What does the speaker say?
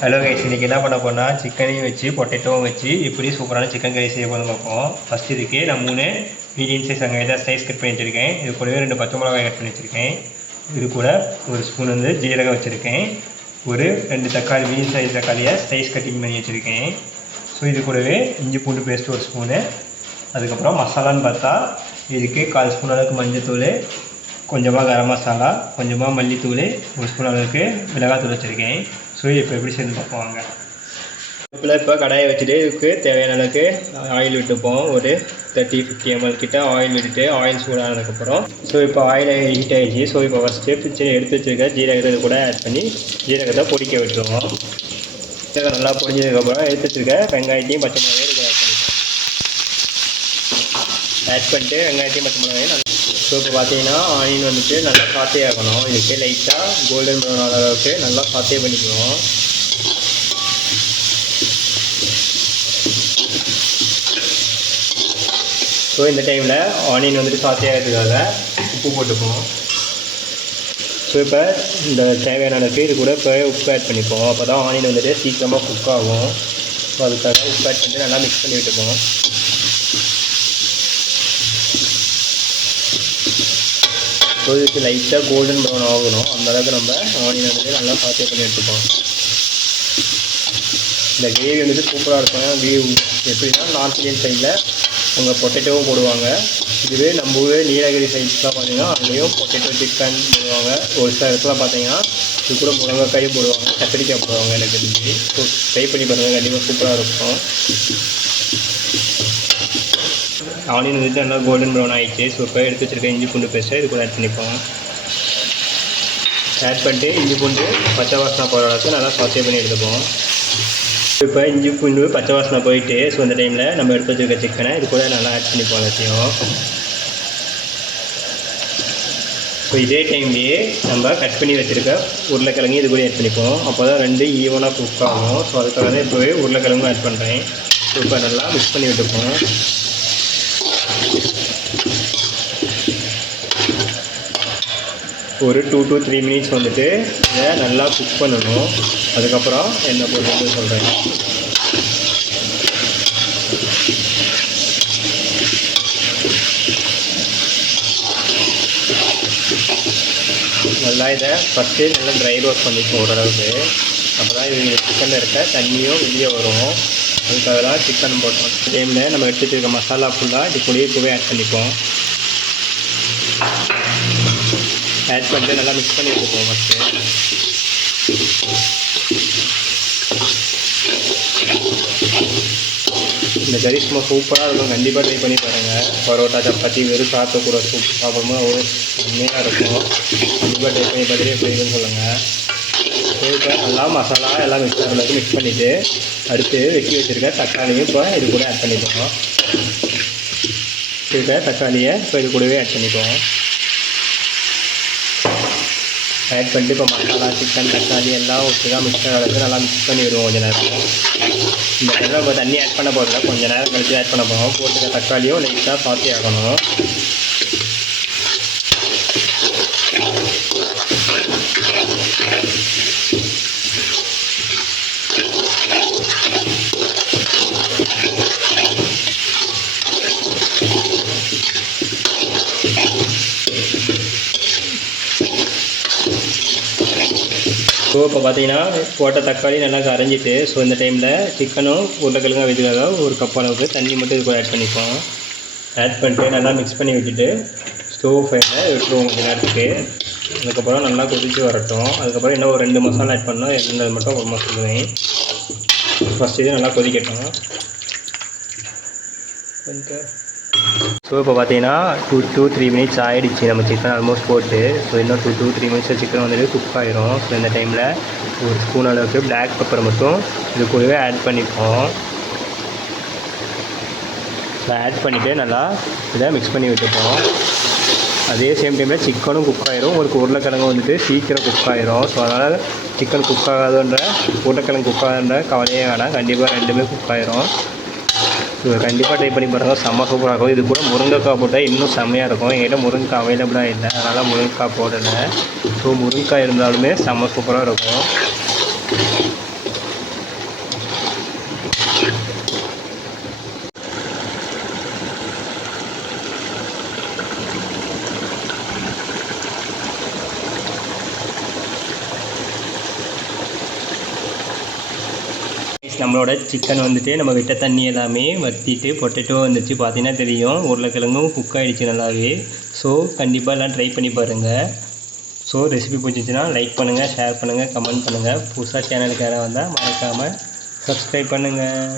Hello guys, இன்றைக்கி என்ன பண்ண போனால் சிக்கனையும் வச்சு பொட்டேட்டோவும் வச்சு இப்படி சூப்பரான சிக்கன் கறி செய்ய போகணும் பார்ப்போம். ஃபஸ்ட் இதுக்கு நான் 3 மீடியம் சைஸ் வெங்காயத்தை ஸ்லைஸ் கட் பண்ணி வச்சுருக்கேன். இது கூடவே 2 பச்சை மிளகாய் கட் பண்ணி வச்சுருக்கேன். இது கூட ஒரு ஸ்பூன் ஜீரகம் வச்சுருக்கேன். ஒரு 2 தக்காளி மீடியம் சைஸ் தக்காளியை ஸ்லைஸ் கட்டிங் பண்ணி வச்சுருக்கேன். ஸோ இது கூடவே இஞ்சி பூண்டு பேஸ்ட் ஒரு ஸ்பூனு. அதுக்கப்புறம் மசாலான்னு பார்த்தா இதுக்கு 1/4 ஸ்பூன் அளவுக்கு மஞ்சத்தூள், கொஞ்சமாக கரம் மசாலா, கொஞ்சமாக மல்லித்தூள், ஒரு ஸ்பூன் அளவுக்கு மிளகாத்தூள் வச்சுருக்கேன். ஸோ இப்போ எப்படி சேர்ந்து பார்ப்போங்க. இப்போ கடாயை வச்சுட்டு இதுக்கு தேவையான அளவுக்கு ஆயில் விட்டுப்போம். ஒரு 30-50 ml கிட்ட ஆயில் விட்டுட்டு ஆயில் சூடானதுக்கப்புறம் இப்போ ஆயில் ஹீட் ஆகிடுச்சு. ஸோ இப்போ ஃபஸ்ட்டு எடுத்து வச்சுருக்க ஜீரகத்தை கூட ஆட் பண்ணி ஜீரகத்தை பொடிக்க விட்டுருவோம். ஜீரகம் நல்லா பொடிஞ்சதுக்கப்புறம் எடுத்து வச்சுருக்க வெங்காயத்தையும் பச்சை மிளகாயும் இதுக்கு ஆட் பண்ணிட்டு வெங்காயத்தையும் பச்சை மிளகாயும் நல்லா. ஸோ இப்போ பார்த்தீங்கன்னா ஆனியன் நல்லா சாத்தே ஆகணும். இதுக்கு லைட்டாக கோல்டன் ப்ரௌன் அளவுக்கு நல்லா சாத்தே பண்ணிக்குவோம். ஸோ இந்த டைமில் ஆனியன் சாத்தே ஆகிறதுக்காக உப்பு போட்டுப்போம். ஸோ இப்போ இந்த தேவையான அளவுக்கு இது கூட இப்போ உப்பு ஆட் பண்ணிப்போம். அப்போ தான் ஆனியன் சீக்கிரமாக குக் ஆகும். ஸோ அதுக்காக உப்பு ஆட் பண்ணிட்டு நல்லா மிக்ஸ் பண்ணி விட்டுப்போம். ஸோ இதுக்கு லைட்டாக கோல்டன் ப்ரௌன் ஆகணும். அந்தளவுக்கு நம்ம ஆனியன் நல்லா சாத்தே பண்ணி எடுத்துப்போம். இந்த கிரேவி சூப்பராக இருக்கும். கிரேவி எப்படின்னா நார்த் இந்தியன் சைடில் அவங்க பொட்டேட்டோவும் போடுவாங்க. இதுவே நம்ம ஊர் நீலகிரி சைட்ஸ்லாம் பார்த்தீங்கன்னா அங்கேயும் பொட்டேட்டோ சிக்கன் போடுவாங்க. ஒரு சில இடத்துல பார்த்தீங்கன்னா இது கூட முருங்கைக்காயும் போடுவாங்க, கத்திரிக்காய் போடுவாங்க. எனக்கு தெரிஞ்சு ஸோ ட்ரை பண்ணி பாருங்கள், கண்டிப்பாக சூப்பராக இருக்கும். ஆனியன் நல்லா கோல்டன் ப்ரௌன் ஆகிடுச்சு. ஸோ இப்போ எடுத்து வச்சுருக்க இஞ்சி பூண்டு பேஸ்ட்டை இது கூட ஆட் பண்ணிப்போம். ஆட் பண்ணிட்டு இஞ்சி பூண்டு பச்சை வாசனை போகிற அளவுக்கு நல்லா சாத்தே பண்ணி எடுத்துப்போம். இப்போ இஞ்சி பூண்டு பச்சை வாசனை போயிட்டு ஸோ இந்த டைமில் நம்ம எடுத்து வச்சுருக்க சிக்கனை இது கூட நல்லா ஆட் பண்ணிப்போம் எல்லாத்தையும். ஸோ இதே டைம்லேயே நம்ம கட் பண்ணி வச்சுருக்க உருளைக்கிழங்கு இது கூட ஆட் பண்ணிப்போம். அப்போ தான் 2 ஈவனாக குக் ஆகும். ஸோ அதுக்காக தான் இப்போவே உருளைக்கிழங்கும் ஆட் பண்ணுறேன். ஸோ இப்போ நல்லா மிக்ஸ் பண்ணி விட்டுப்போம். ஒரு 2 to 3 minutes இதை நல்லா குக் பண்ணணும். அதுக்கப்புறம் என்ன போடுறது சொல்கிறேன். நல்லா இதை ஃபஸ்ட்டு நல்லா ட்ரை ரோஸ்ட் பண்ணிப்போம் ஓரளவுக்கு. அப்போ தான் இது சிக்கனில் இருக்க தண்ணியும் வெளியே வரும். அதுக்காக தான் சிக்கன் போட்டோம். டைமில் நம்ம எடுத்து வச்சுருக்க மசாலா ஃபுல்லாக இது கூடயே இப்போவே ஆட் பண்ணிப்போம். ஆட் பண்ணிட்டு நல்லா மிக்ஸ் பண்ணி வச்சுப்போம். ஃபஸ்ட்டு இந்த கறி சும்மா சூப்பராக இருக்கும். கண்டிப்பாக ட்ரை பண்ணி பாருங்கள். பரோட்டா சப்பாத்தி வெறும் சாப்பிட்ட கூட சூப் சாப்பிடும்போது ஒரு செம்மையாக இருக்கும். கண்டிப்பாக ட்ரை பண்ணி பார்த்துட்டு எப்படி இருக்குன்னு சொல்லுங்கள். இப்போ நல்லா மசாலா எல்லாம் மிக்ஸ் பண்ணுறதுக்கு மிக்ஸ் பண்ணிவிட்டு அடுத்து வெட்டி வச்சுருக்க தக்காளியும் இப்போ இது கூட ஆட் பண்ணிப்போம். இப்போ தக்காளியை இப்போ இது கூடவே ஆட் பண்ணிப்போம். ஆட் பண்ணிட்டு இப்போ மசாலா சிக்கன் தக்காளி எல்லாம் ஒட்டு தான் மிக்ஸ் ஆகிறதுக்கு நல்லா மிக்ஸ் பண்ணி விடுவோம் கொஞ்சம் நேரம். இந்த டைமில் இப்போ தண்ணி ஆட் பண்ண போகிறதில்ல, கொஞ்சம் நேரம் கழித்து ஆட் பண்ண போகிறோம். போட்டுக்க தக்காளியும் லைட்டாக சாத்தி ஆகணும். ஸோ இப்போ பார்த்தீங்கன்னா போட்ட தக்காளி நல்லா கரைஞ்சிட்டு ஸோ இந்த டைமில் சிக்கனும் உருளைக்கிழங்கும் இதுக்காக ஒரு கப் அளவுக்கு தண்ணி மட்டும் இது கூட ஆட் பண்ணிப்போம். ஆட் பண்ணிட்டு நல்லா மிக்ஸ் பண்ணி விட்டுட்டு ஸ்டவ் ஃபைனில் விட்டுருவோம் கொஞ்சம் நேரத்துக்கு. அதுக்கப்புறம் நல்லா கொதித்து வரட்டும். அதுக்கப்புறம் இன்னும் ஒரு 2 மசாலா ஆட் பண்ணோம். 2 மட்டும் ஒரு சொல்லுவேன். ஃபஸ்ட்டு இது நல்லா கொதிக்கட்டும். ஸோ இப்போ பார்த்தீங்கன்னா 2 to 3 minutes ஆகிடுச்சு நம்ம சிக்கன் ஆல்மோஸ்ட் போட்டு. ஸோ இன்னும் 2 to 3 minutes சிக்கன் குக் ஆகிரும். ஸோ இந்த டைமில் ஒரு ஸ்பூன் அளவுக்கு பிளாக் பெப்பர் மட்டும் இது கூடவே ஆட் பண்ணிப்போம். ஸோ ஆட் பண்ணிவிட்டு நல்லா இதை மிக்ஸ் பண்ணி விட்டுப்போம். அதே சேம் டைமில் சிக்கனும் குக் ஆகிரும். உங்களுக்கு உருளைக்கிழங்கு சீக்கிரம் குக் ஆகிரும். ஸோ அதனால் சிக்கன் குக் ஆகாதுன்ற உருளைக்கிழங்கு குக் ஆகாதுன்ற கவலையே வேணாம். கண்டிப்பாக 2மே குக் ஆகிரும். இது கண்டிப்பாக ட்ரை பண்ணி பாருங்கள், செம்ம சூப்பராக இருக்கும். இது கூட முருங்கைக்காய் போட்டால் இன்னும் செம்மையாக இருக்கும். என்கிட்ட முருங்கைக்காய் அவைலபிளாக இல்லை, அதனால் முருங்கைக்காய் போடலை. ஸோ முருங்கைக்காய் இருந்தாலுமே செம்ம சூப்பராக இருக்கும். நம்மளோட சிக்கன் வந்துட்டு நம்ம விட்ட தண்ணி எல்லாமே வற்றிட்டு பொட்டேட்டோ வந்துச்சு பார்த்தீங்கன்னா தெரியும். உருளைக்கிழங்கும் குக் ஆகிடுச்சு நல்லாவே. ஸோ கண்டிப்பாக எல்லாம் ட்ரை பண்ணி பாருங்கள். ஸோ ரெசிபி பிடிச்சிச்சின்னா லைக் பண்ணுங்கள், ஷேர் பண்ணுங்கள், கமெண்ட் பண்ணுங்கள். புதுசாக சேனலுக்கு யாராவது வந்தால் மறக்காமல் சப்ஸ்கிரைப் பண்ணுங்கள்.